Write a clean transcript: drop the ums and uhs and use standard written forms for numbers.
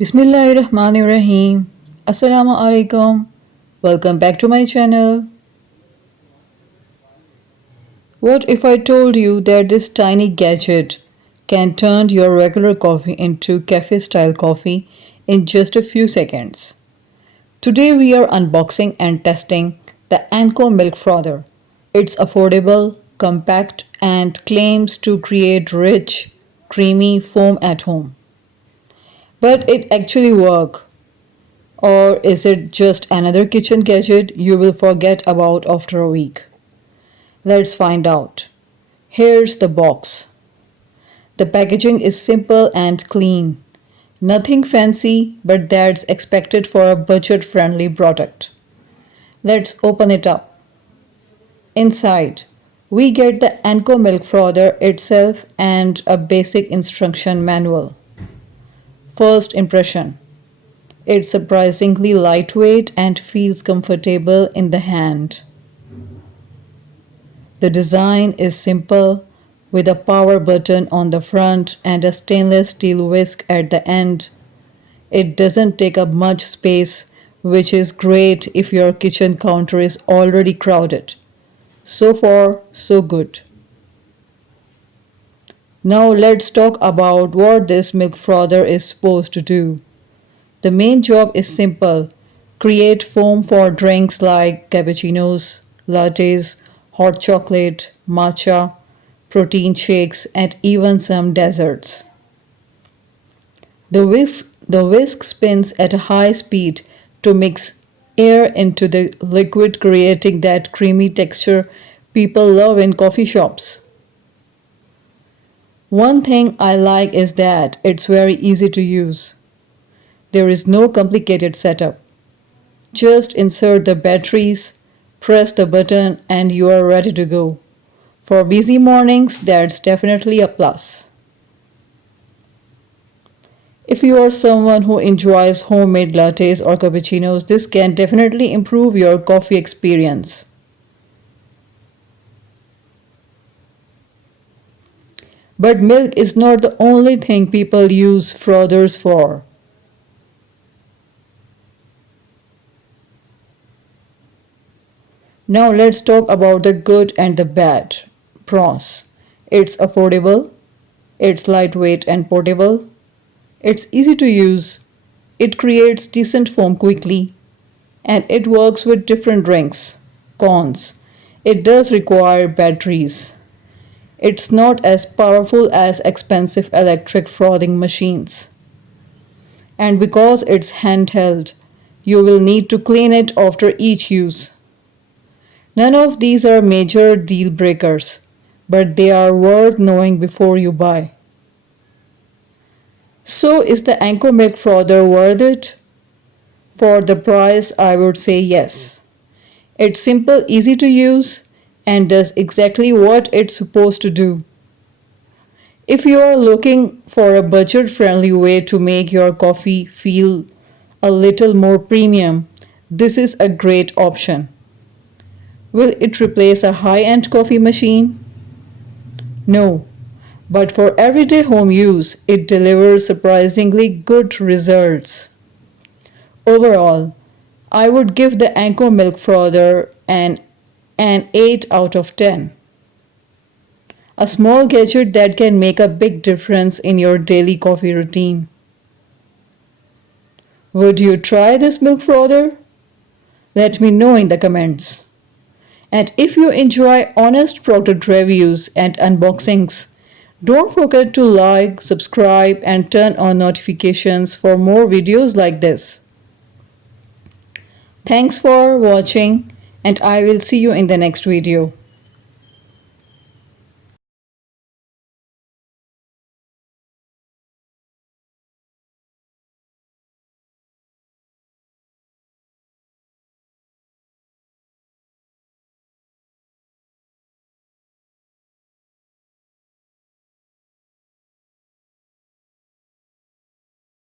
Bismillahirrahmanirrahim. Assalamu alaikum. Welcome back to my channel. What if I told you that this tiny gadget can turn your regular coffee into cafe style coffee in just a few seconds? Today we are unboxing and testing the Anko Milk Frother. It's affordable, compact, and claims to create rich, creamy foam at home. But it actually works. Or is it just another kitchen gadget you will forget about after a week? Let's find out. Here's the box. The packaging is simple and clean. Nothing fancy, but that's expected for a budget friendly product. Let's open it up. Inside, we get the Anko Milk Frother itself and a basic instruction manual. First impression. It's surprisingly lightweight and feels comfortable in the hand. The design is simple, with a power button on the front and a stainless steel whisk at the end. It doesn't take up much space, which is great if your kitchen counter is already crowded. So far, so good. Now let's talk about what this milk frother is supposed to do. The main job is simple: create foam for drinks like cappuccinos, lattes, hot chocolate, matcha, protein shakes, and even some desserts. The whisk spins at a high speed to mix air into the liquid, creating that creamy texture people love in coffee shops. One thing I like is that it's very easy to use. There is no complicated setup. Just insert the batteries, press the button, and you are ready to go. For busy mornings, that's definitely a plus. If you are someone who enjoys homemade lattes or cappuccinos, this can definitely improve your coffee experience. But milk is not the only thing people use frothers for. Now let's talk about the good and the bad. Pros. It's affordable, it's lightweight and portable, it's easy to use, it creates decent foam quickly, and it works with different drinks. Cons. It does require batteries. It's not as powerful as expensive electric frothing machines. And because it's handheld, you will need to clean it after each use. None of these are major deal breakers, but they are worth knowing before you buy. So, is the Anko Milk Frother worth it? For the price, I would say yes. It's simple, easy to use, and does exactly what it's supposed to do. If you are looking for a budget friendly way to make your coffee feel a little more premium, this is a great option. Will it replace a high end coffee machine? No, but for everyday home use, it delivers surprisingly good results. Overall, I would give the Anko Milk Frother an 8 out of 10. A small gadget that can make a big difference in your daily coffee routine. Would you try this milk frother? Let me know in the comments. And if you enjoy honest product reviews and unboxings, don't forget to like, subscribe, and turn on notifications for more videos like this. Thanks for watching, and I will see you in the next video.